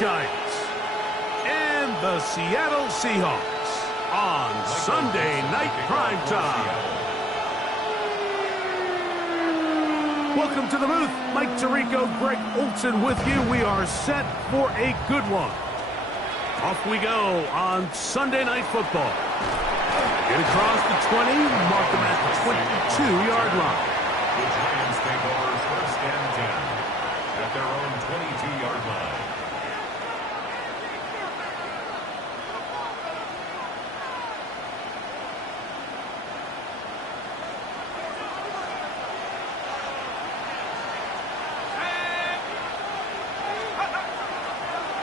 Giants and the Seattle Seahawks on Sunday Night Primetime. Welcome to the booth. Mike Tirico, Greg Olson with you. We are set for a good one. Off we go on Sunday Night Football. Get across the 20, mark them at the 22-yard line. The Giants take over 1st and 10 at their own 22-yard line.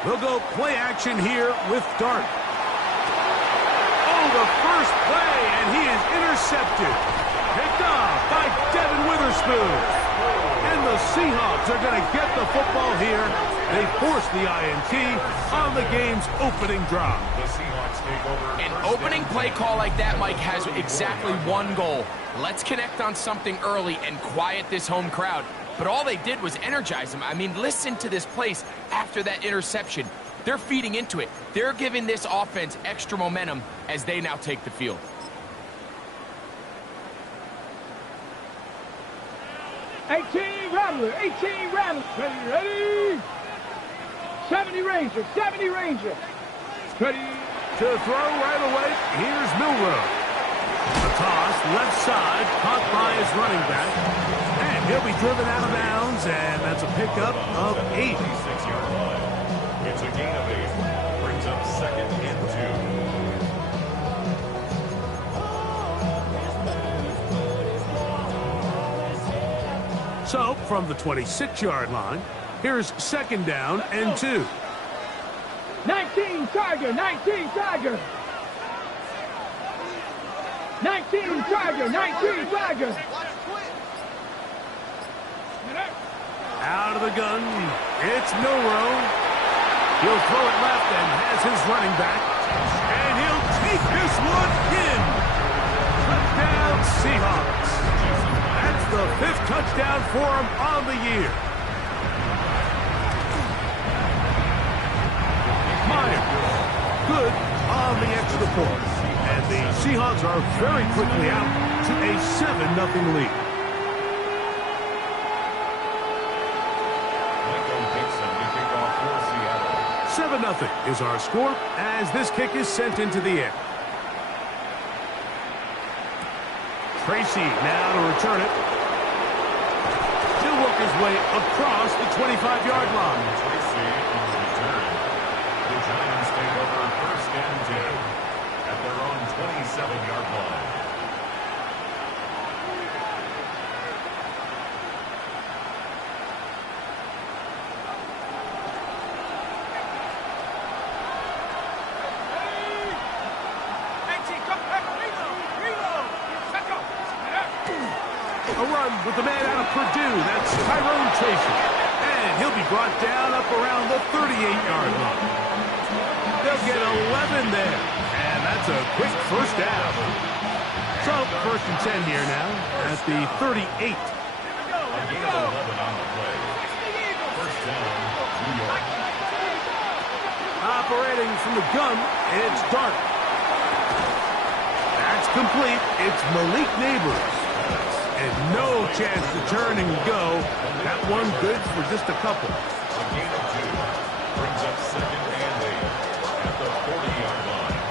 We'll go play action here with Dart. Oh, the first play, and he is intercepted. Picked off by Devin Witherspoon. And the Seahawks are going to get the football here. They force the INT on the game's opening drive. The Seahawks take over. An opening play call like that, Mike, has exactly one goal. Let's connect on something early and quiet this home crowd. But all they did was energize them. I mean, listen to this place after that interception. They're feeding into it. They're giving this offense extra momentum as they now take the field. Rattler, 18 Rattler. Ready? 70 Ranger, 70 Ranger. Ready. To throw right away, here's Milrow. A toss, left side, caught by his running back. And he'll be driven out of bounds, and that's a pickup of 8. 6-yard line. It's a gain of 8. Brings up 2nd and 2. So, from the 26-yard line, here's 2nd down and 2. 19 Tiger, 19 Tiger. 19 Tiger, 19 Tiger. Out of the gun, it's Milrow. He'll throw it left and has his running back. And he'll take this one in. Touchdown, Seahawks. That's the 5th touchdown for him on the year. Myers, good on the extra point. And the Seahawks are very quickly out to a 7-0 lead. 7-0 is our score as this kick is sent into the air. Tracy now to return it. He'll work his way across the 25-yard line. Tracy on the return. The Giants take over 1st and 10 at their own 27-yard line. A run with the man out of Purdue. That's Tyrone Tracy. And he'll be brought down up around the 38-yard line. They'll get 11 there. And that's a quick 1st down. So, 1st and 10 here now at the 38. A gain of 11 on the play. 1st down, New York. Operating from the gun, it's Dart. That's complete. It's Malik Neighbors. And no chance to turn and go. That one good for just a couple. A gain of 2 brings up 2nd and 8 at the 40-yard line.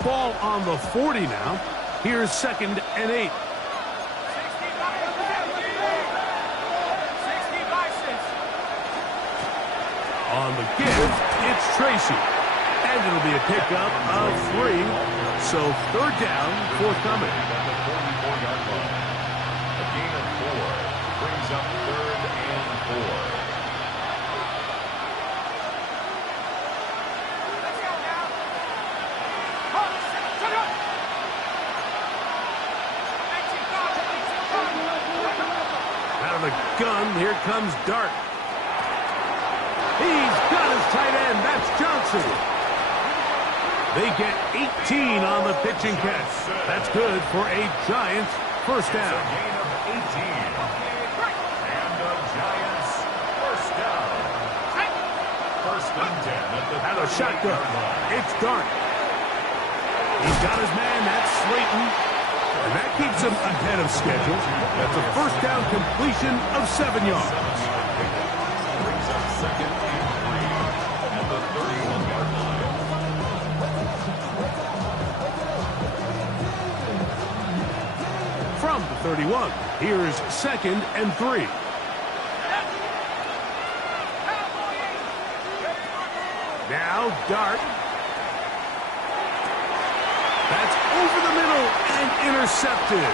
Ball on the 40 now. Here's 2nd and 8. On the give, it's Tracy. And it'll be a pickup of 3. So 3rd down, forthcoming. At the 44-yard line. A gain of 4 brings up 3rd and 4. Out of the gun, here comes Dart. He's got his tight end. That's Johnson. They get 18 on the pitching catch. That's good for a Giants 1st down. It's a gain of 18. And the Giants Out of shotgun. It's Dart. He's got his man. That's Slayton. And that keeps him ahead of schedule. That's a first down completion of 7 yards. Brings up second and 3 at the 31-yard line. From the 31, here's second and 3. Now Dart. That's over the middle and intercepted.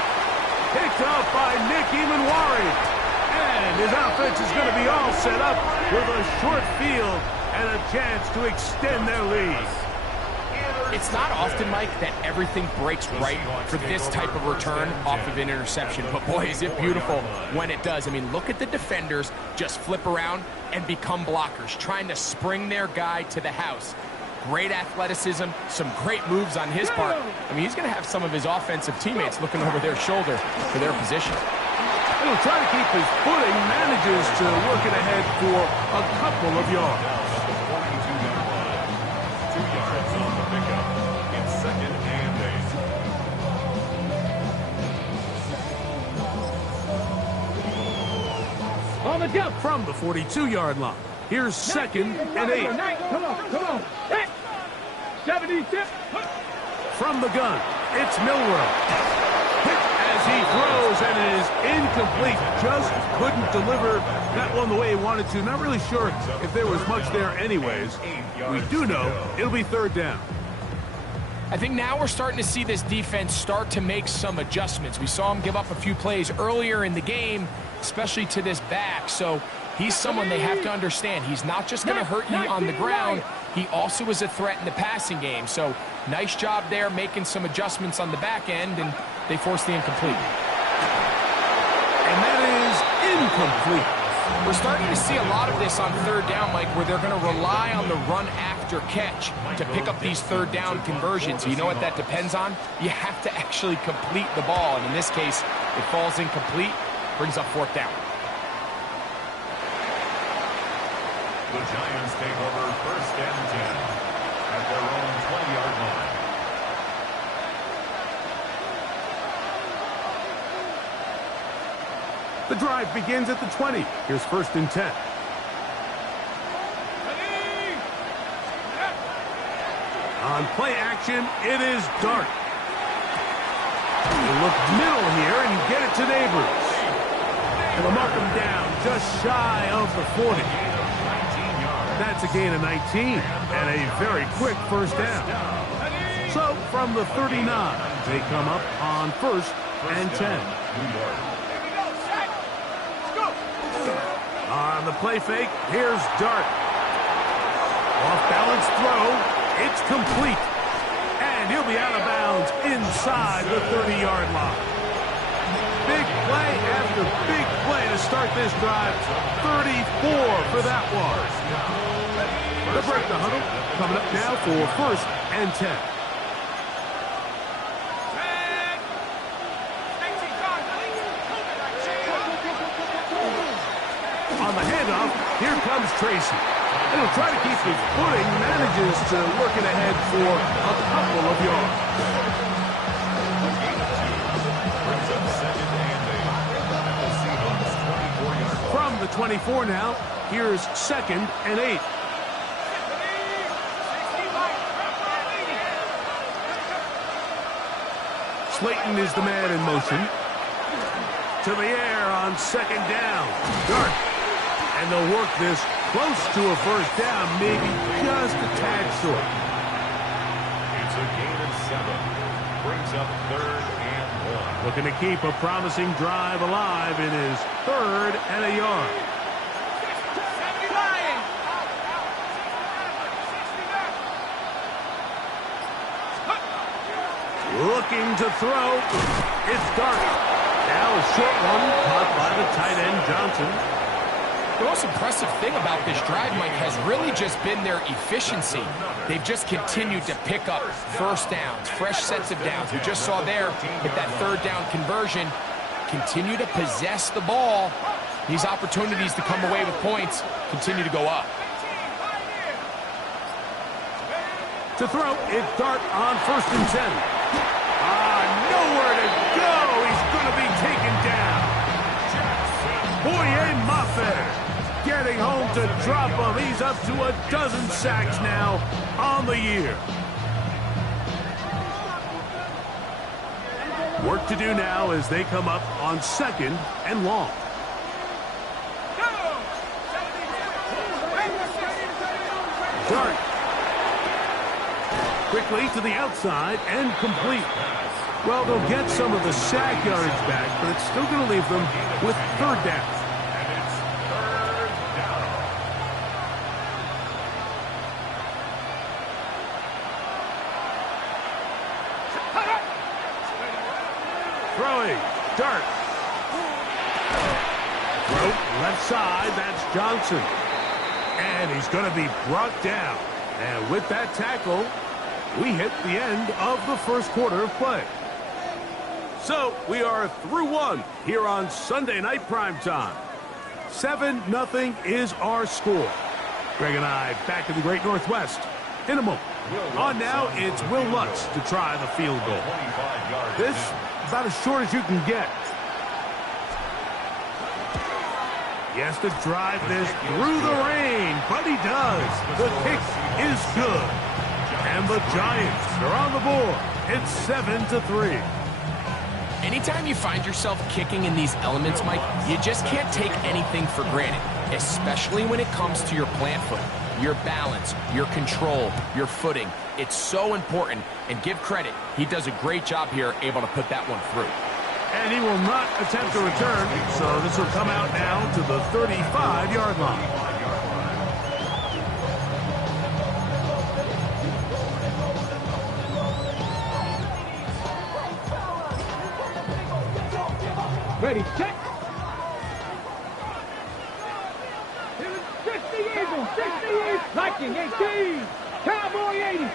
Picked up by Nick Emanwari. And his offense is going to be all set up with a short field and a chance to extend their lead. It's not often, Mike, that everything breaks right for this type of return off of an interception. But, boy, is it beautiful when it does. I mean, look at the defenders just flip around and become blockers, trying to spring their guy to the house. Great athleticism, some great moves on his part. I mean, he's going to have some of his offensive teammates looking over their shoulder for their position. He'll try to keep his footing, manages to work it ahead for a couple of yards. At the 42-yard line. 2 yards on the pickup. It's second and 8. On the jump. From the 42-yard line, here's second and 8. Come on. 76. From the gun, it's Milrow. Hit as he throws, and it is incomplete. Just couldn't deliver that one the way he wanted to. Not really sure if there was much there anyways. We do know it'll be third down. I think now we're starting to see this defense start to make some adjustments. We saw him give up a few plays earlier in the game, especially to this back. So he's someone they have to understand. He's not just going to hurt you on the ground. He also is a threat in the passing game. So nice job there making some adjustments on the back end, and they forced the incomplete. And that is incomplete. We're starting to see a lot of this on third down, Mike, where they're going to rely on the run after catch to pick up these third down conversions. You know what that depends on? You have to actually complete the ball, and in this case, it falls incomplete, brings up fourth down. The Giants take over first and 10 at their own 20-yard line. The drive begins at the 20. Here's first and 10. On play action, it is Dart. He'll look middle here and get it to Neighbors. And they'll mark him down just shy of the 40. That's a gain of 19 and a very quick first down. So from the 39, they come up on first and 10. On the play fake, here's Dart. Off-balance throw, it's complete. And he'll be out of bounds inside the 30-yard line. Big play after big play to start this drive. 34 for that one. The break the huddle coming up now for first and 10. On the handoff, here comes Tracy. And he'll try to keep his footing, manages to work it ahead for a couple of yards. Brings up second and 8 at the Seahawks 24-yard line. From the 24 now, here's second and 8. Slayton is the man in motion. To the air on second down. Dart. And they'll work this close to a first down, maybe just a tad short. It's a gain of 7. Brings up third and 1. Looking to keep a promising drive alive in his third and a yard. Looking to throw. It's Dart. Now a short one caught by the tight end Johnson. The most impressive thing about this drive, Mike, has really just been their efficiency. They've just continued to pick up first downs, fresh sets of downs. We just saw there with that third down conversion, continue to possess the ball. These opportunities to come away with points continue to go up. To throw, it's Dart on 1st and 10. Nowhere to go. He's going to be taken down. Boye Mafe getting home to drop him. He's up to a dozen sacks now on the year. Work to do now as they come up on 2nd and long. Dart. Quickly to the outside and complete. Well, they'll get some of the sack yardage back, but it's still going to leave them with 3rd down. And it's 3rd down. Throwing. Dart. Throw left side. That's Johnson. And he's going to be brought down. And with that tackle, we hit the end of the 1st quarter of play. So we are through 1 here on Sunday Night Primetime. 7-0 is our score. Greg and I back in the Great Northwest in a moment. On now, it's Will Lutz to try the field goal. This about as short as you can get. He has to drive this through the rain, but he does. The kick is good. And the Giants are on the board. It's 7-3. Anytime you find yourself kicking in these elements, Mike, you just can't take anything for granted, especially when it comes to your plant foot, your balance, your control, your footing. It's so important, and give credit. He does a great job here, able to put that one through. And he will not attempt to return, so this will come out now to the 35-yard line. Ready, check. Here is 50 Eagles, 60 East, Viking 18, Cowboy 80.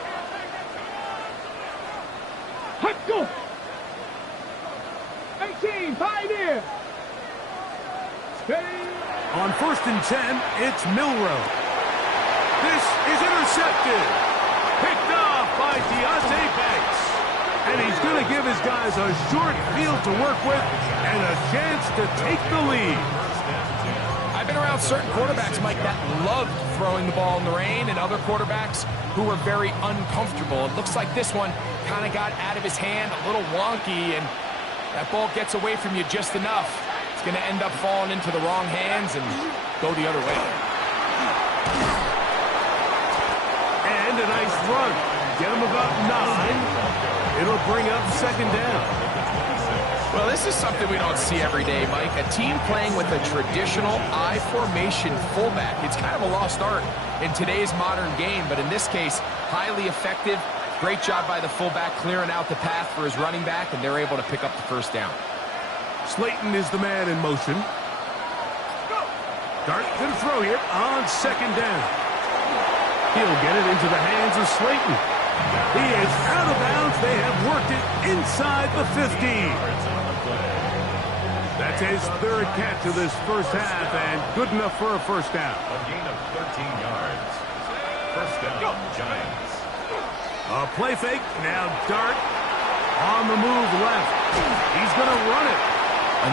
Hut go. 18, Pioneer. Steady. On 1st and 10, it's Milrow. This is intercepted. Picked off by Deontay Banks. And he's going to give his guys a short field to work with and a chance to take the lead. I've been around certain quarterbacks, Mike, that loved throwing the ball in the rain, and other quarterbacks who were very uncomfortable. It looks like this one kind of got out of his hand, a little wonky, and that ball gets away from you just enough. It's going to end up falling into the wrong hands and go the other way. And a nice run. Get him about 9. It'll bring up 2nd down. Well, this is something we don't see every day, Mike. A team playing with a traditional I formation fullback. It's kind of a lost art in today's modern game, but in this case, highly effective. Great job by the fullback clearing out the path for his running back, and they're able to pick up the 1st down. Slayton is the man in motion. Dart going to throw here on 2nd down. He'll get it into the hands of Slayton. He is out of bounds. They have worked it inside the 15. That's his 3rd catch of this 1st half, and good enough for a 1st down. A gain of 13 yards. 1st down, Giants. A play fake. Now Dart on the move left. He's going to run it.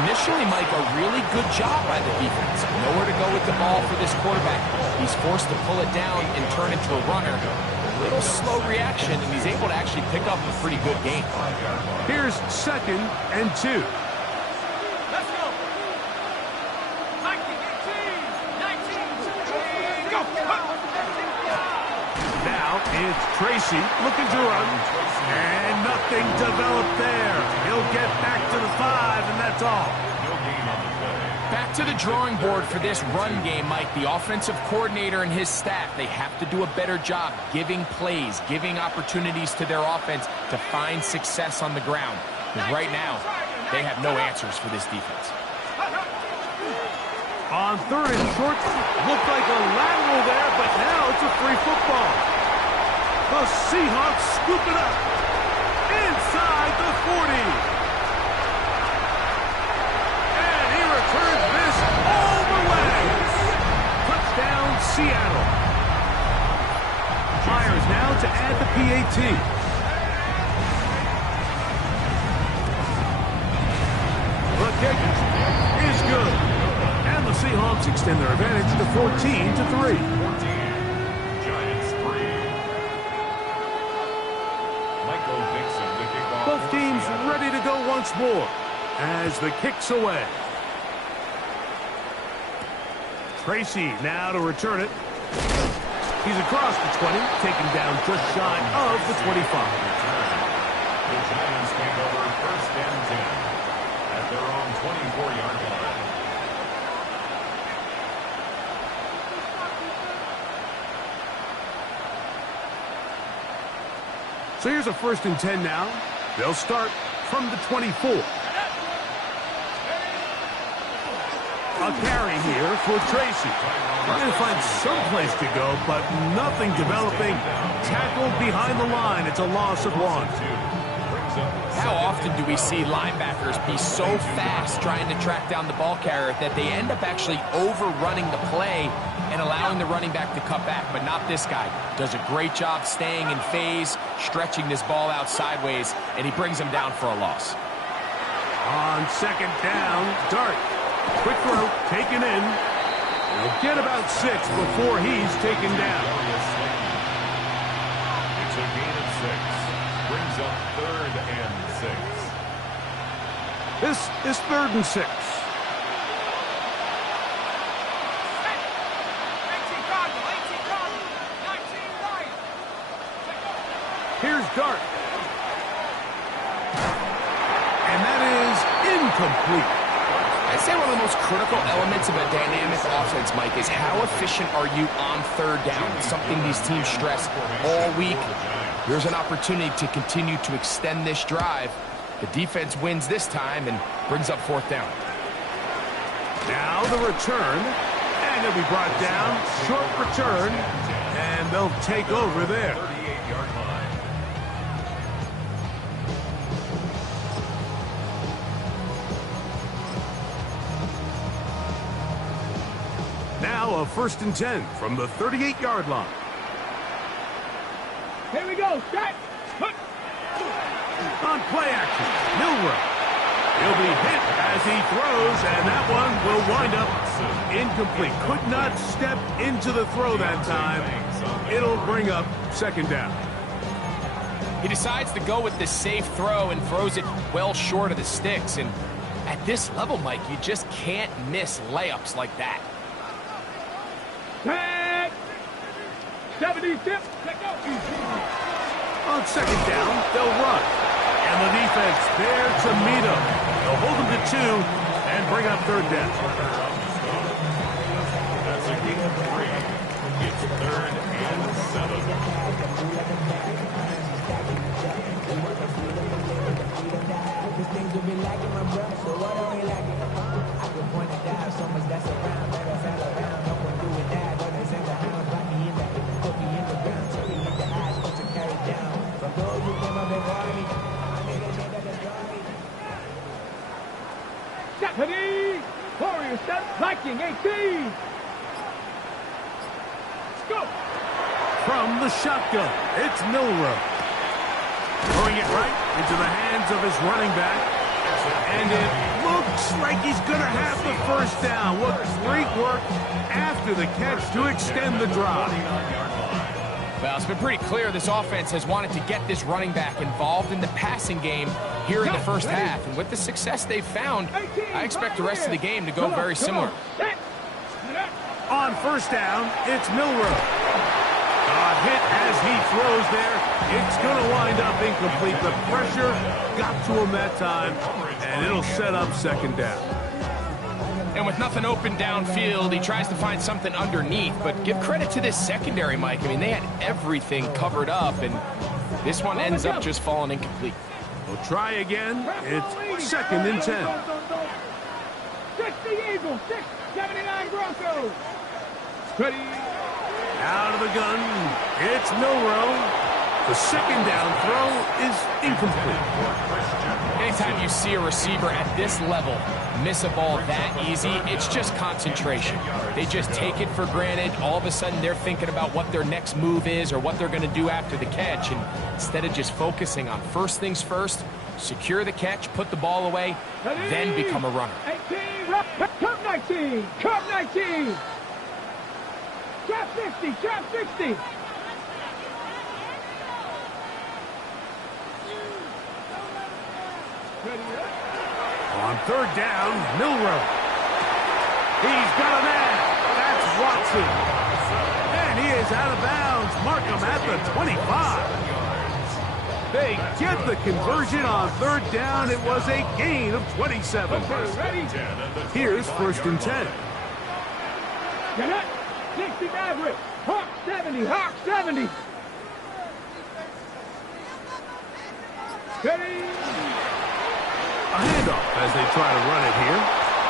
Initially, Mike, a really good job by the defense. Nowhere to go with the ball for this quarterback. He's forced to pull it down and turn into a runner. A little slow reaction, and he's able to actually pick up a pretty good game. Here's 2nd and 2. Let's go. Viking 18, 19, go. Now it's Tracy looking to run. And nothing developed there. He'll get back to the 5, and that's all. Back to the drawing board for this run game, Mike. The offensive coordinator and his staff, they have to do a better job giving plays, giving opportunities to their offense to find success on the ground. Because right now, they have no answers for this defense. On 3rd and short, looked like a lateral there, but now it's a free football. The Seahawks scoop it up inside the 40. And he returns this all the way. Touchdown, Seattle. Myers now to to add the PAT. The kick is good. And the Seahawks extend their advantage to 14-3. 14. Giants 3. Michael Dixon to kick off. Both teams ready to go once more as the kick's away. Tracy now to return it. He's across the 20, taken down just shy of the 25. The Giants take over first and 10 at their own 24-yard line. So here's a 1st and 10 now. They'll start from the 24. A carry here for Tracy. Trying to find some place to go, but nothing developing. Tackled behind the line. It's a loss of 1. How often do we see linebackers be so fast trying to track down the ball carrier that they end up actually overrunning the play and allowing the running back to cut back, but not this guy. Does a great job staying in phase, stretching this ball out sideways, and he brings him down for a loss. On 2nd down, Dart. Quick throw, taken in. He'll get about 6 before he's taken down. It's a gain of 6. Brings up 3rd and 6. This is 3rd and 6. Here's Dart. And that is incomplete. I'd say one of the most critical elements of a dynamic offense, Mike, is how efficient are you on 3rd down? It's something these teams stress all week. Here's an opportunity to continue to extend this drive. The defense wins this time and brings up 4th down. Now the return, and it'll be brought down. Short return, and they'll take over there. 38-yard line. Now a 1st and 10 from the 38-yard line. Here we go. Set. Hook. On play action, Milroe. He'll be hit as he throws, and that one will wind up incomplete. Could not step into the throw that time. It'll bring up 2nd down. He decides to go with this safe throw and throws it well short of the sticks. And at this level, Mike, you just can't miss layups like that. Tag. 70 tips. On 2nd down, they'll run. And the defense there to meet him. They'll hold him to 2 and bring up 3rd down. That's a gain of 3. It's 3rd and 7. Stephanie. Warrior step. Viking 18. Let's go. From the shotgun, it's Milroe. Throwing it right into the hands of his running back. And it looks like he's going to have the 1st down. What great work after the catch to extend the drive. Well, it's been pretty clear this offense has wanted to get this running back involved in the passing game here in the 1st half. And with the success they've found, I expect the rest of the game to go very similar. On 1st down, it's Milroe. A hit as he throws there. It's going to wind up incomplete. The pressure got to him that time, and it'll set up 2nd down. And with nothing open downfield, he tries to find something underneath. But give credit to this secondary, Mike. I mean, they had everything covered up, and this one ends up just falling incomplete. We'll try again. It's 2nd and 10. 60 Eagles, 79 Broncos. Ready. Out of the gun, it's Milroe. The second down throw is incomplete. Anytime you see a receiver at this level miss a ball that easy, it's just concentration. They just take it for granted. All of a sudden, they're thinking about what their next move is or what they're going to do after the catch. And instead of just focusing on first things first, secure the catch, put the ball away, then become a runner. 18, Cup 19, Cup 19. Trap 60, trap 60. On third down, Milroe. He's got a man. That's Watson. And he is out of bounds. Mark him at the 25. They get the conversion on third down. It was a gain of 27. Here's first and 10. Get it. 60 Maverick. Hawk 70, Hawk 70. Ready. A handoff as they try to run it here.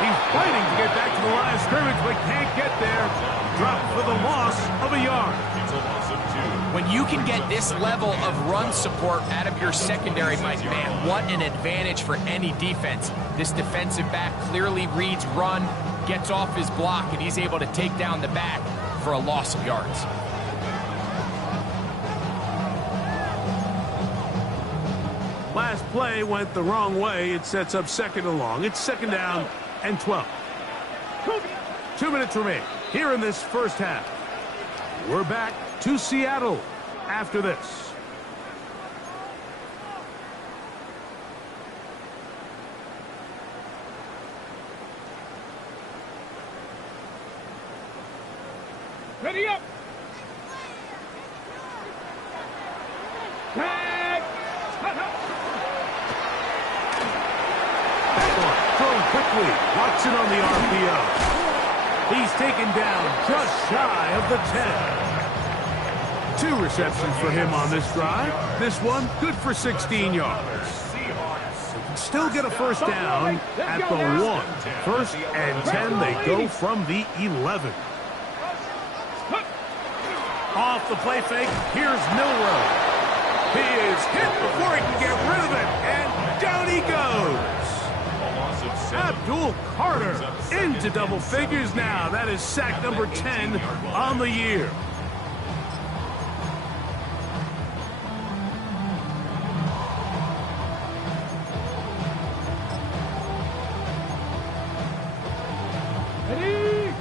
He's fighting to get back to the line of scrimmage, but can't get there. Dropped for the loss of a yard. When you can get this level of run support out of your secondary, my man, what an advantage for any defense. This defensive back clearly reads run, gets off his block, and he's able to take down the back for a loss of yards. Last play went the wrong way. It sets up second and long. It's second down and 12. 2 minutes remain here in this first half. We're back to Seattle after this. Ready up. Tag. Throwing quickly. Watson on the RPO. He's taken down just shy of the 10. 2 receptions for him on this drive. This one good for 16 yards. Still get a first down at the 1. First and 10, they go from the 11. Off the play fake, here's Milroe. He is hit before he can get rid of it, and down he goes. Abdul Carter into double figures now. That is sack number 10 on the year. Ready?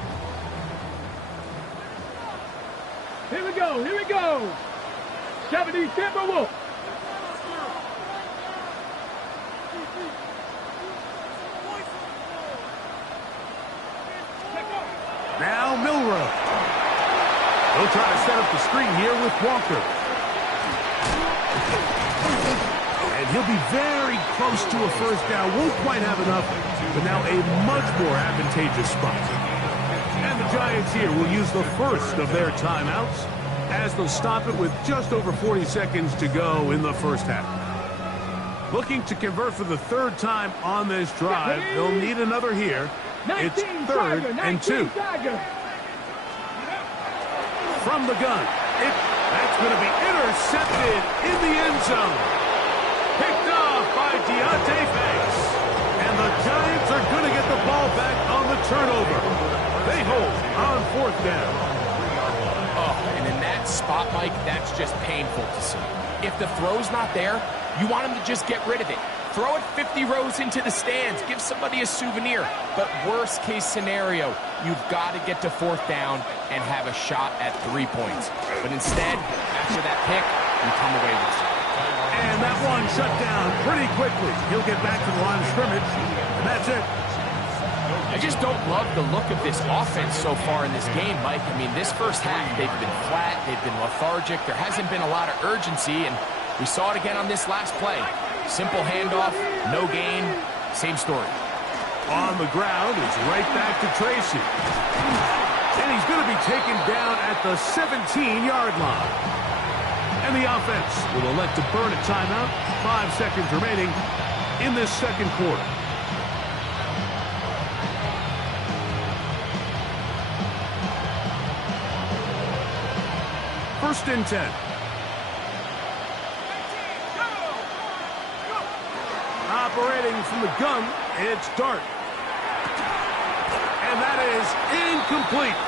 Here we go, here we go. 70 Timberwolf. Now Milroe. He'll try to set up the screen here with Walker. And he'll be very close to a first down. Won't quite have enough, but now a much more advantageous spot. And the Giants here will use the first of their timeouts as they'll stop it with just over 40 seconds to go in the first half. Looking to convert for the third time on this drive. They'll need another here. It's third and 2. From the gun. That's going to be intercepted in the end zone. Picked off by Deontay Banks. And the Giants are going to get the ball back on the turnover. They hold on fourth down. Oh, and in that spot, Mike, that's just painful to see. If the throw's not there, you want him to just get rid of it. Throw it 50 rows into the stands. Give somebody a souvenir. But worst case scenario, you've got to get to fourth down and have a shot at 3 points. But instead, after that pick, you come away with it. And that one shut down pretty quickly. He'll get back to the line of scrimmage, and that's it. I just don't love the look of this offense so far in this game, Mike. I mean, this first half, they've been flat, they've been lethargic. There hasn't been a lot of urgency, and we saw it again on this last play. Simple handoff, no gain, same story. On the ground, it's right back to Tracy. And he's going to be taken down at the 17-yard line. And the offense will elect to burn a timeout. 5 seconds remaining in this second quarter. First and 10. Operating from the gun, it's Dart. And that is incomplete.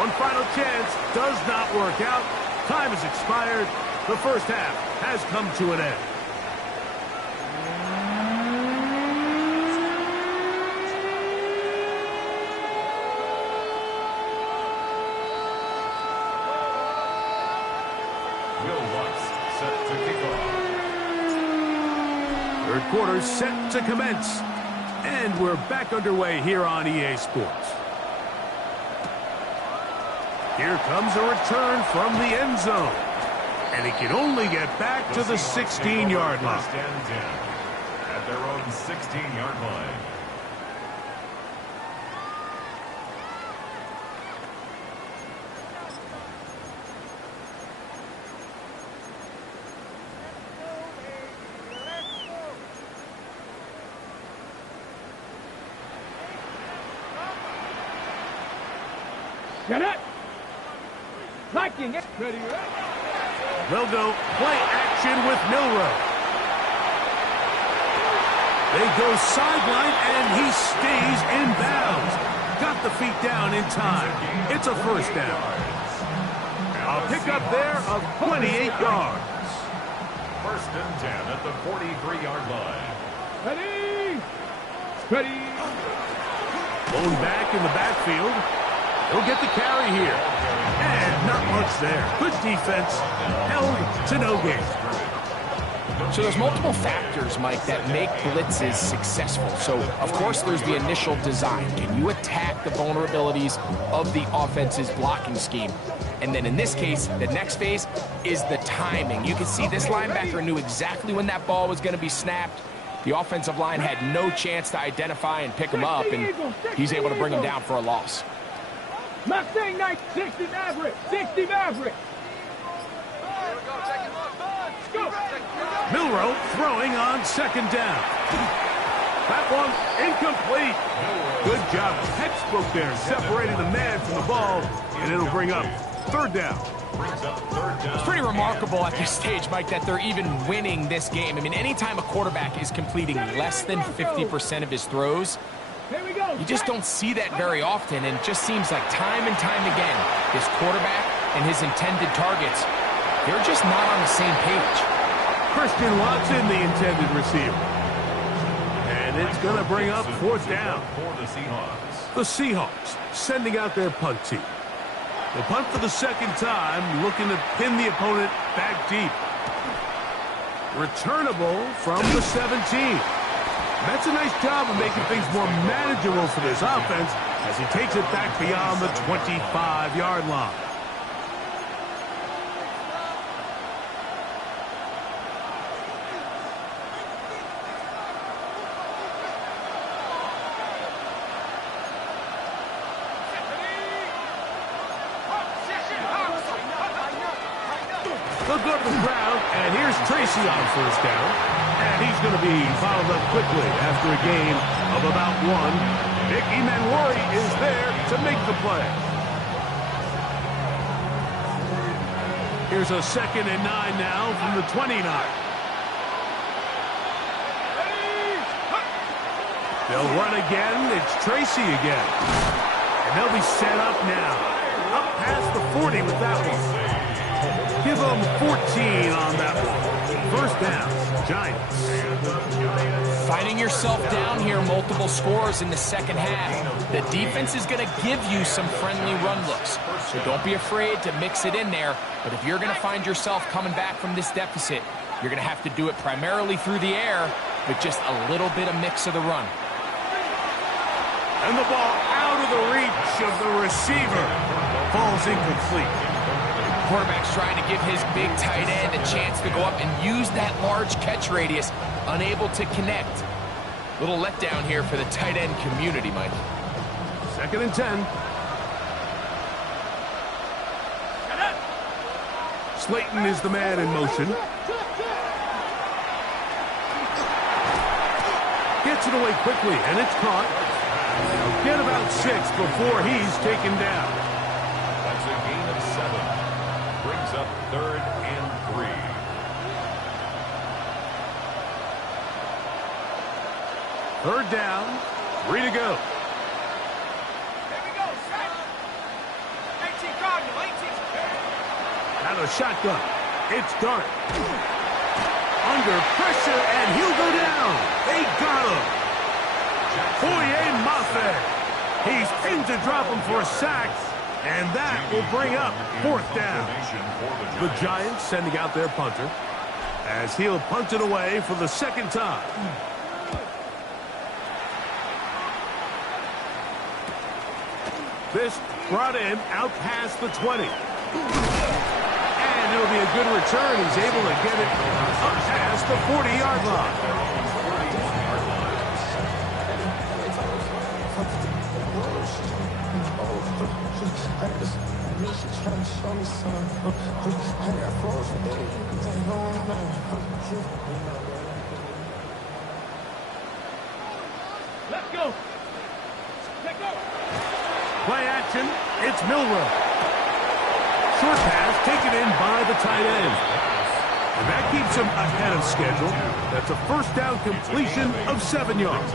One final chance does not work out. Time has expired. The first half has come to an end. Set to kick off. Third quarter set to commence. And we're back underway here on EA Sports. Here comes a return from the end zone. And he can only get back to the 16-yard line. First and 10 at their own 16-yard line. Get it. Liking it. Ready, They'll go play action with Milroe. They go sideline, and he stays in bounds. Got the feet down in time. It's a first down. A pickup there of 28 yards. First and 10 at the 43-yard line. Ready. Ready. Blown back in the backfield. He'll get the carry here. And not much there. Good defense. Held to no gain. So there's multiple factors, Mike, that make blitzes successful. So, of course, there's the initial design. Can you attack the vulnerabilities of the offense's blocking scheme? And then in this case, the next phase is the timing. You can see this linebacker knew exactly when that ball was going to be snapped. The offensive line had no chance to identify and pick him up, and he's able to bring him down for a loss. Mustang 60 Maverick. 60 Maverick. Milroe throwing on second down. That one incomplete. Good job. Textbook there, separating the man from the ball, and it'll bring up third down. It's pretty remarkable at this stage, Mike, that they're even winning this game. I mean, anytime a quarterback is completing less than 50% of his throws, you just don't see that very often, and it just seems like time and time again, this quarterback and his intended targets, they're just not on the same page. Christian Watson, the intended receiver. And it's going to bring up fourth down. For the Seahawks. The Seahawks sending out their punt team. The punt for the second time, looking to pin the opponent back deep. Returnable from the 17. That's a nice job of making things more manageable for this offense as he takes it back beyond the 25-yard line. They'll go to the ground, and here's Tracy on first down. And he's going to be followed up quickly after a gain of about one. Nick Emanwari is there to make the play. Here's a 2nd and 9 now from the 29. They'll run again. It's Tracy again. And they'll be set up now. Up past the 40 with that one. Give them 14 on that one. First down, Giants. Finding yourself down here, multiple scores in the second half. The defense is going to give you some friendly run looks. So don't be afraid to mix it in there. But if you're going to find yourself coming back from this deficit, you're going to have to do it primarily through the air with just a little bit of mix of the run. And the ball out of the reach of the receiver. Falls incomplete. Quarterback's trying to give his big tight end a chance to go up and use that large catch radius, unable to connect. Little letdown here for the tight end community, Mike. 2nd and 10. Slayton is the man in motion. Gets it away quickly, and it's caught. He'll get about 6 before he's taken down. That's a gain of 7. Brings up 3rd and 3. Third down, 3 to go. Here we go, set. 18 Cardinal, 18. Out of shotgun. It's Dart. Under pressure, and he'll go down. They got him. Boye Mafe. He's in to drop him for a sack, and that will bring up fourth down. The Giants sending out their punter as he'll punt it away for the second time. This brought in out past the 20. And it'll be a good return. He's able to get it up past the 40-yard line. Let's go. Let's go. Play action. It's Milroe. Short pass taken in by the tight end. And that keeps him ahead of schedule. That's a first down completion of 7 yards.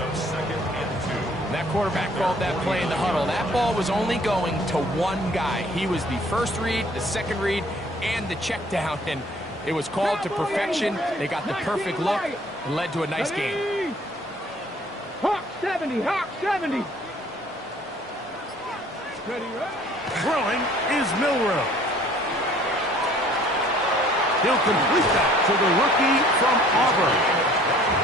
That quarterback called that play in the huddle. That ball was only going to one guy. He was the first read, the second read, and the check down. And it was called to perfection. They got the perfect look and led to a nice game. Hawk 70, Hawk 70. Ready, right? Throwing is Milroe. He'll complete that to the rookie from Auburn.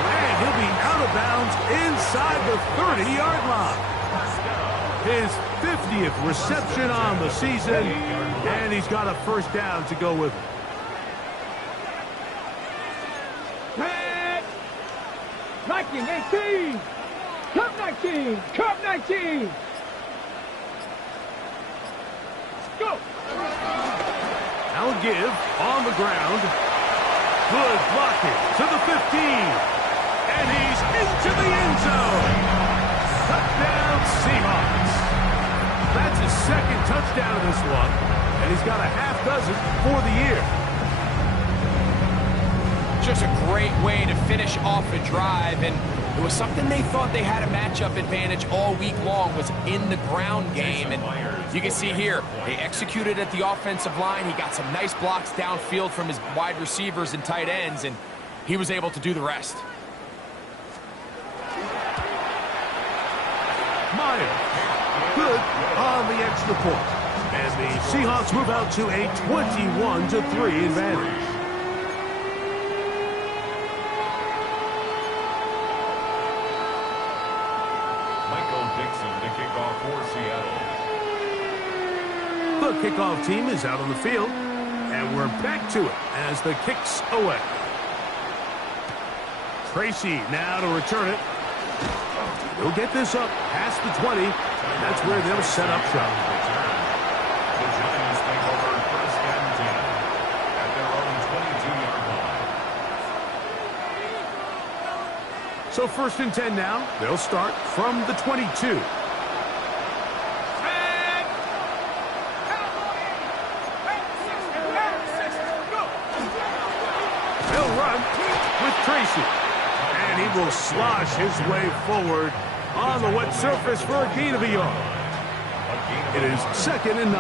And he'll be out of bounds inside the 30-yard line. His 50th reception on the season, and he's got a first down to go with it. Pat! Viking 18. Cup 19. Cup 19. Go! Now a give on the ground. Good blocking to the 15. And he's into the end zone. Touchdown Seahawks. That's his second touchdown of this one. And he's got a half dozen for the year. Just a great way to finish off a drive, and it was something they thought they had a matchup advantage all week long, was in the ground game. And you can see here, they executed at the offensive line. He got some nice blocks downfield from his wide receivers and tight ends, and he was able to do the rest. Meyer, good on the extra point. And the Seahawks move out to a 21-3 advantage. The kickoff team is out on the field, and we're back to it as the kick's away. Tracy now to return it. He'll get this up past the 20. That's where they'll set up shop. The Giants take over first and 10 at their own 22-yard line. So first and 10 now. They'll start from the 22. Tracy, and he will slosh his way forward on the wet surface for a gain of a yard. It is 2nd and 9.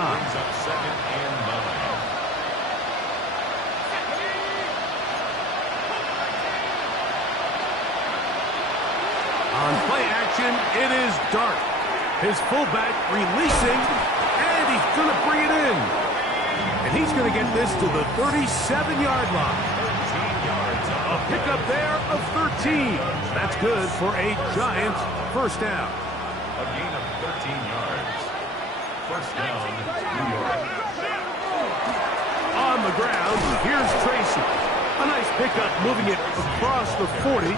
On play action, it is Dart. His fullback releasing, and he's going to bring it in. And he's going to get this to the 37-yard line. A pickup there of 13. That's good for a Giants first down. A gain of 13 yards. First down, New York. On the ground, here's Tracy. A nice pickup moving it across the 40.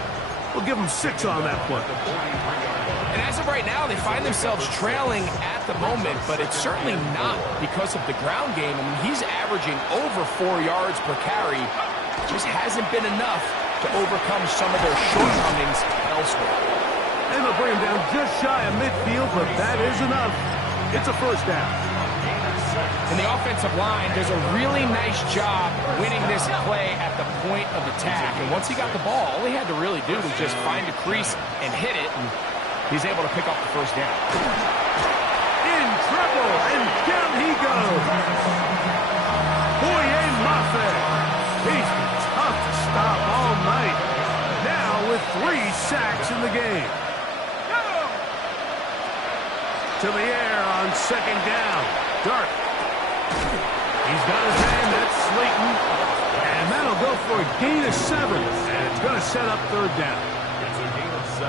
We'll give him 6 on that play. And as of right now, they find themselves trailing at the moment, but it's certainly not because of the ground game. I mean, he's averaging over 4 yards per carry. Just hasn't been enough to overcome some of their shortcomings elsewhere. And they'll bring him down just shy of midfield, but that is enough. It's a first down. And the offensive line does a really nice job winning this play at the point of attack. And once he got the ball, all he had to really do was just find a crease and hit it. And he's able to pick up the first down. In trouble, and down he goes. Boye Mafe. He's been tough to stop all night. Now with 3 sacks in the game. To the air on second down. Dart. He's got his man. That's Slayton. And that'll go for a gain of 7. And it's going to set up third down. It's a gain of 7.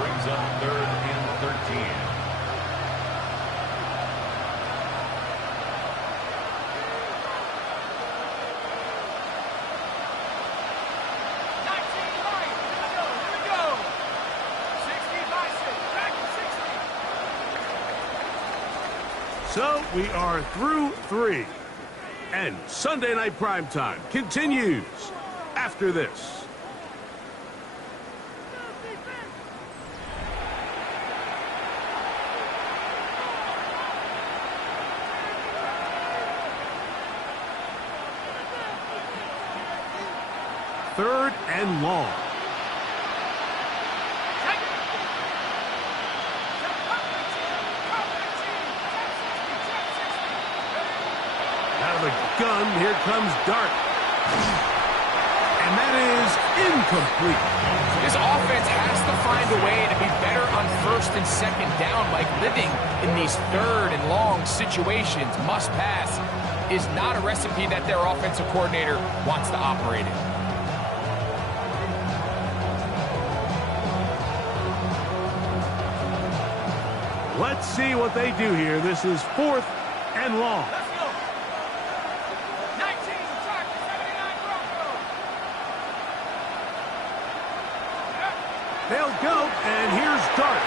Brings up third and 13. So we are through 3. And Sunday Night Primetime continues after this. Third and long. Gun, here comes Dart. And that is incomplete. This offense has to find a way to be better on first and second down. Like living in these third and long situations, must pass, is not a recipe that their offensive coordinator wants to operate in. Let's see what they do here. This is 4th and long. They'll go, and here's Dart.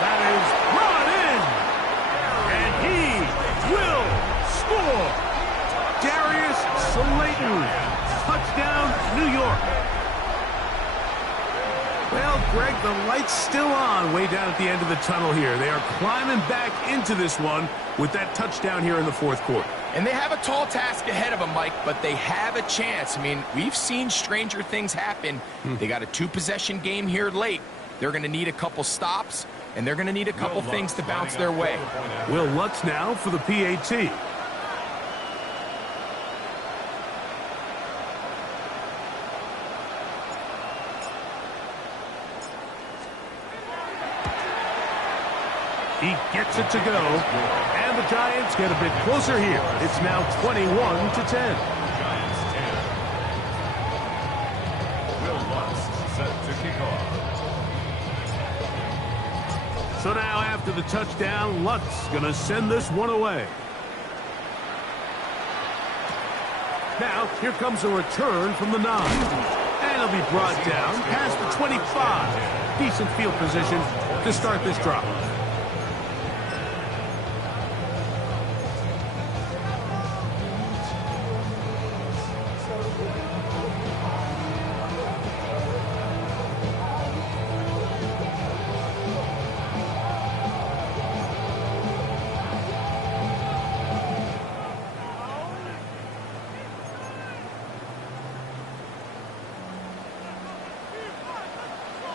That is brought in, and he will score. Darius Slayton, touchdown, New York. Well, Greg, the light's still on way down at the end of the tunnel here. They are climbing back into this one with that touchdown here in the 4th quarter. And they have a tall task ahead of them, Mike, but they have a chance. I mean, we've seen stranger things happen. They got a 2-possession game here late. They're going to need a couple stops, and they're going to need a couple things to bounce their way. Will Lutz now for the PAT. He gets it to go, and the Giants get a bit closer here. It's now 21-10. Giants 10. Will Lutz set to kick off. So now after the touchdown, Lutz going to send this one away. Now here comes a return from the 9. And it'll be brought down past the 25. Decent field position to start this drive.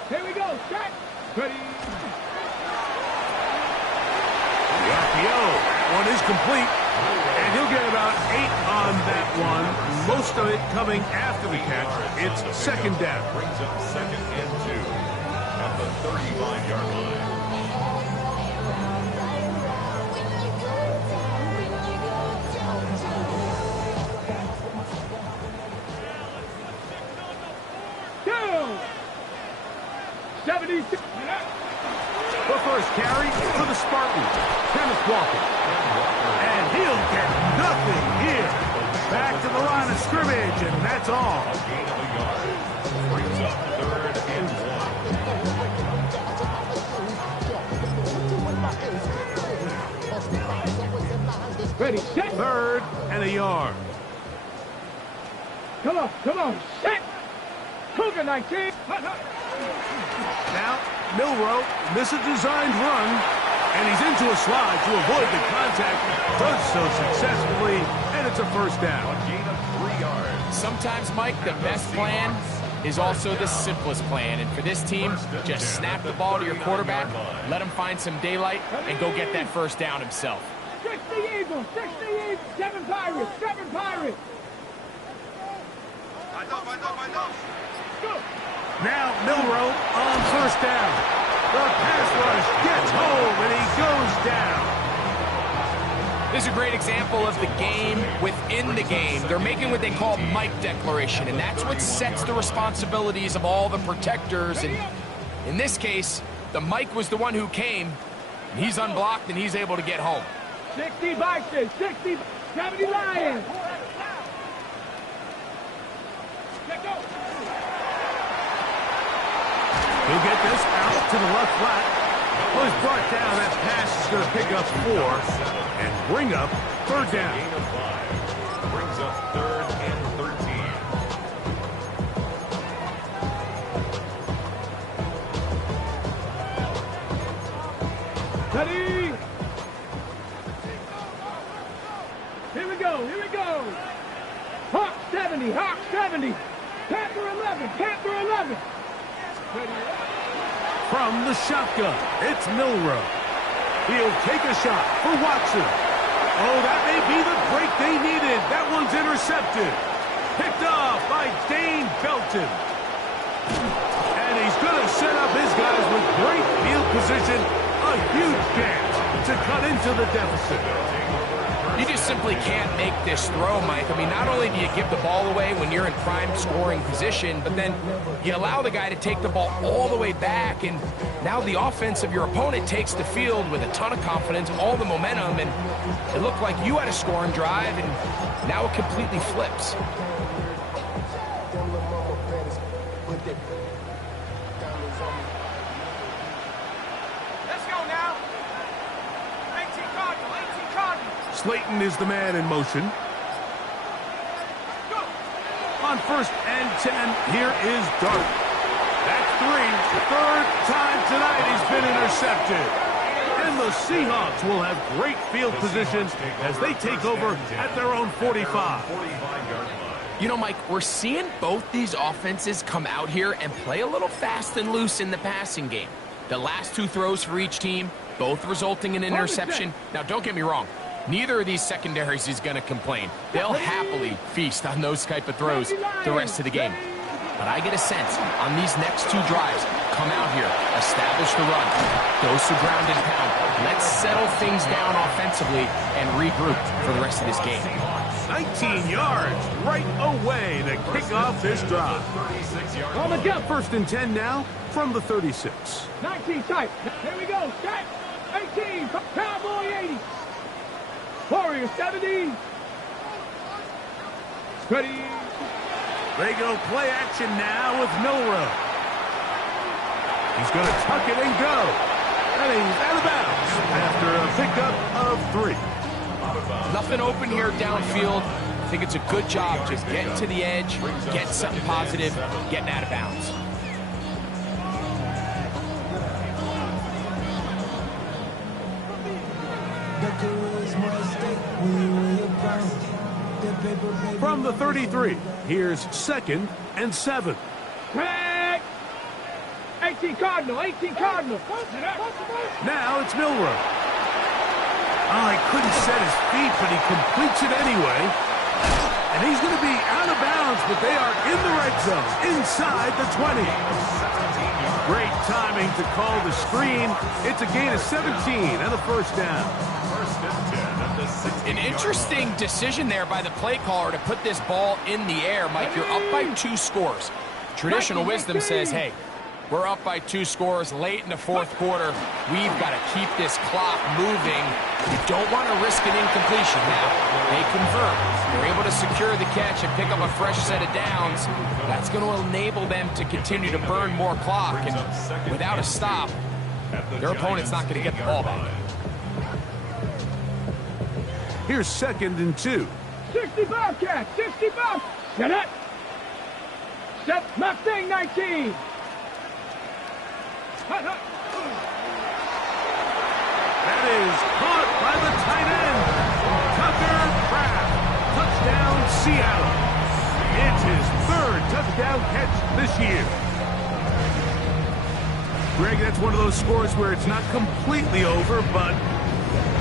Here we go, set, ready. The RPO, one is complete, and he'll get about 8 on that one, most of it coming after the catch. It's second down. Brings up second and 2 at the 35-yard line. Go! 76. The first carry for the Spartans, Kenneth Walker. And he'll get nothing here. Back to the line of scrimmage, and that's all. A gain of a yard. Brings up third and 1. Ready, set. Third and a yard. Come on, set. Cougar 19. Now, Milrow, this is a designed run. And he's into a slide to avoid the contact. Does so successfully, and it's a first down. A gain of 3 yards. Sometimes, Mike, the best plan is also the simplest plan. And for this team, just snap the ball to your quarterback, let him find some daylight, and go get that first down himself. 60 Eagles, 60 Eagles, 7 Pirates, 7 Pirates. Now Milroe on first down. The pass rush gets home, and he goes down. This is a great example of the game within the game. They're making what they call Mike declaration, and that's what sets the responsibilities of all the protectors. And in this case, the Mike was the one who came. He's unblocked, and he's able to get home. 60 Vikings, 60, 70 Lions. Let go. He'll get this out to the left flat. Well, he's brought down. That pass is going to pick up 4 and bring up third down. Gain of 5. Brings up 3rd and 13. Ready? Here we go, here we go. Hawk 70, Hawk 70. Panther 11, Panther 11. From the shotgun, it's Milroe. He'll take a shot for Watson. Oh, that may be the break they needed. That one's intercepted. Picked off by Dane Belton. And he's going to set up his guys with great field position. A huge chance to cut into the deficit. You just simply can't make this throw, Mike. I mean, not only do you give the ball away when you're in prime scoring position, but then you allow the guy to take the ball all the way back, and now the offense of your opponent takes the field with a ton of confidence, all the momentum, and it looked like you had a scoring drive, and now it completely flips. Slayton is the man in motion. On 1st and 10, here is Dart. That's 3. 3rd time tonight he's been intercepted. And the Seahawks will have great field positions as they take over at their own 45. You know, Mike, we're seeing both these offenses come out here and play a little fast and loose in the passing game. The last 2 throws for each team, both resulting in an interception. Now, don't get me wrong. Neither of these secondaries is going to complain. They'll happily feast on those type of throws the rest of the game. But I get a sense on these next 2 drives, come out here, establish the run, goes to ground and pound. Let's settle things down offensively and regroup for the rest of this game. 19 yards right away to kick off this drive. On the gap, 1st and 10 now from the 36. 19 tight. Here we go. Strike. 18. Cowboy 80. Warrior 70. Ready. They go play action now with Milroe. He's going to tuck it and go. And he's out of bounds after a pickup of 3. Nothing open here downfield. I think it's a good job just getting to the edge, getting something positive, getting out of bounds. From the 33, here's 2nd and 7. Craig. 18 Cardinal, 18 Cardinal. Now it's Milroe. Oh, he couldn't set his feet, but he completes it anyway. And he's going to be out of bounds, but they are in the red zone, inside the 20. Great timing to call the screen. It's a gain of 17 and a first down. An interesting decision there by the play caller to put this ball in the air. Mike, you're up by 2 scores. Traditional wisdom says, hey, we're up by 2 scores late in the 4th quarter. We've got to keep this clock moving. You don't want to risk an incompletion. Now, they convert. They're able to secure the catch and pick up a fresh set of downs. That's going to enable them to continue to burn more clock. And without a stop, their opponent's not going to get the ball back. Here's 2nd and 2. 65 catch, 65. Get it. Set Mustang 19. is caught by the tight end. Tucker Kraft. Touchdown, Seattle. It's his third touchdown catch this year. Greg, that's one of those scores where it's not completely over, but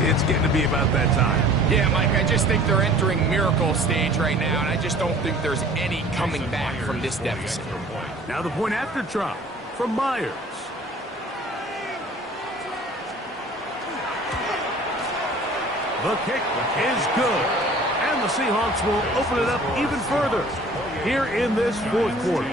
it's getting to be about that time. Yeah, Mike, I just think they're entering miracle stage right now, and I just don't think there's any coming back from this deficit. Now the point after try from Myers. The kick is good. And the Seahawks will open it up even further here in this fourth quarter.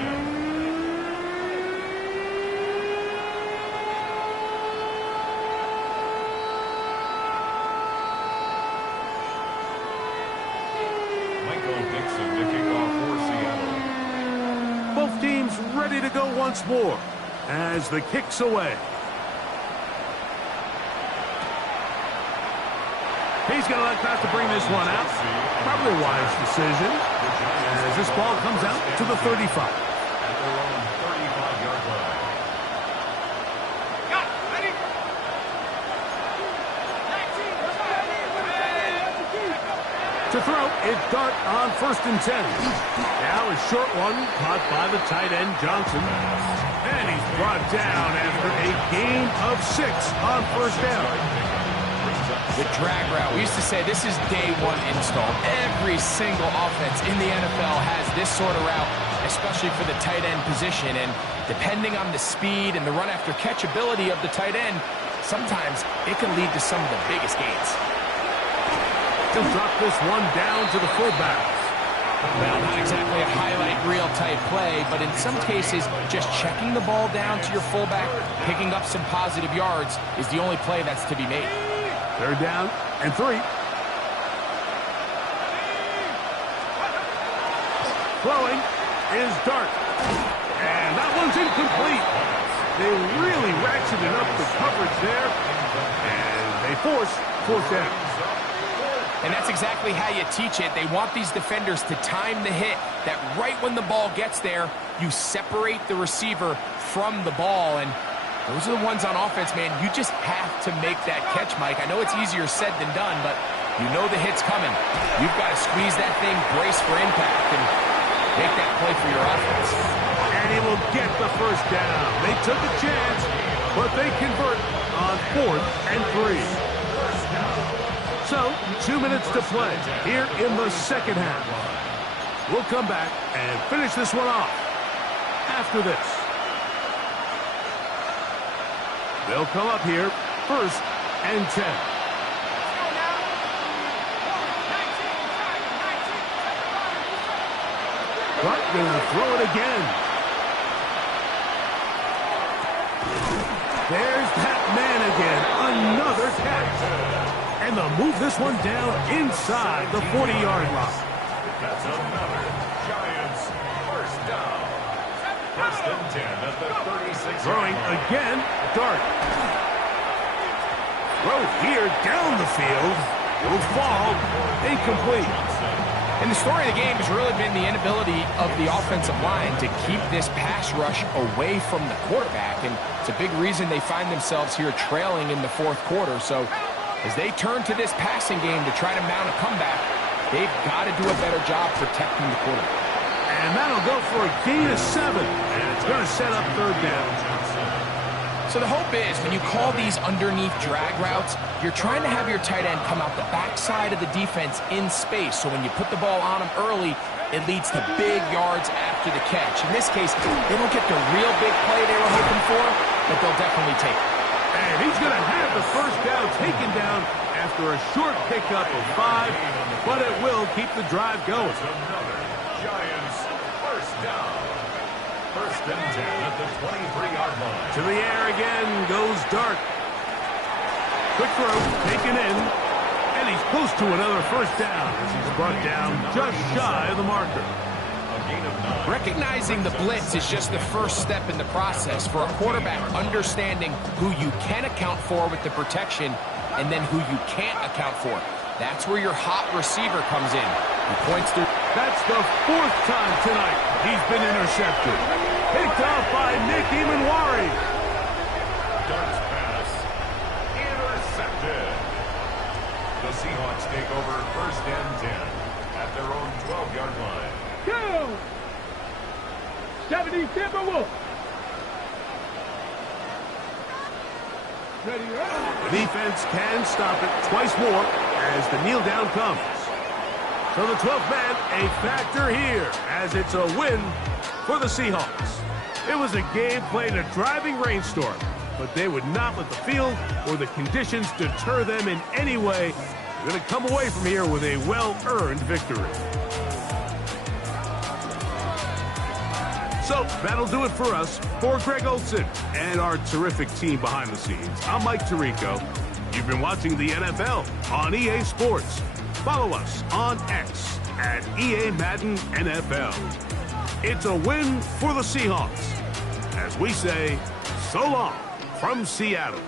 Both teams ready to go once more as the kick's away. He's going to let Kraft to bring this one out. Probably a wise decision as this ball comes out to the 35. At their own 35-yard line. To throw, it's Dart on 1st and 10. Now a short one caught by the tight end Johnson. And he's brought down after a gain of 6 on 1st down. The drag route. We used to say this is day one install. Every single offense in the NFL has this sort of route, especially for the tight end position. And depending on the speed and the run after catch ability of the tight end, sometimes it can lead to some of the biggest gains. He'll drop this one down to the fullback. Well, not exactly a highlight reel type play, but in some cases, just checking the ball down to your fullback, picking up some positive yards is the only play that's to be made. 3rd down and 3. Throwing is Dart. And that one's incomplete. They really ratcheted up the coverage there. And they force 4th down. And that's exactly how you teach it. They want these defenders to time the hit, that right when the ball gets there, you separate the receiver from the ball. And those are the ones on offense, man. You just have to make that catch, Mike. I know it's easier said than done, but you know the hit's coming. You've got to squeeze that thing, brace for impact, and make that play for your offense. And he will get the 1st down. They took a chance, but they convert on 4th and 3. So, 2 minutes to play here in the second half. We'll come back and finish this one off after this. They'll come up here, 1st and 10. But gonna throw it again. There's that man again, another catch. And they'll move this one down inside the 40-yard line. That's another Giants 1st down. 1st and 10 at the 36. Throwing again, Dart. Throw here down the field. Will fall incomplete. And the story of the game has really been the inability of the offensive line to keep this pass rush away from the quarterback. And it's a big reason they find themselves here trailing in the 4th quarter. So as they turn to this passing game to try to mount a comeback, they've got to do a better job protecting the quarterback. And that'll go for a gain of 7. And it's going to set up 3rd down. So the hope is when you call these underneath drag routes, you're trying to have your tight end come out the backside of the defense in space. So when you put the ball on him early, it leads to big yards after the catch. In this case, they don't get the real big play they were hoping for, but they'll definitely take it. And he's going to have the 1st down taken down after a short pickup of 5, but it will keep the drive going. Another Giants 1st down. 1st and 10 at the 23-yard line. To the air again goes Dart. Quick throw, taken in, and he's close to another 1st down as he's brought down just shy of the marker. Recognizing the blitz is just the first step in the process for a quarterback understanding who you can account for with the protection and then who you can't account for. That's where your hot receiver comes in. He points through. That's the 4th time tonight he's been intercepted. Picked off by Nick Emanwari. Dart's pass intercepted. The Seahawks take over first and 10 at their own 12-yard line. Go! 70 Timberwolves. Ready, The defense can stop it twice more as the kneel down comes. So the 12th man, a factor here as it's a win for the Seahawks. It was a game played in a driving rainstorm, but they would not let the field or the conditions deter them in any way. They're going to come away from here with a well-earned victory. So that'll do it for us. For Greg Olson and our terrific team behind the scenes, I'm Mike Tirico. You've been watching the NFL on EA Sports. Follow us on X at EA Madden NFL. It's a win for the Seahawks. As we say, so long from Seattle.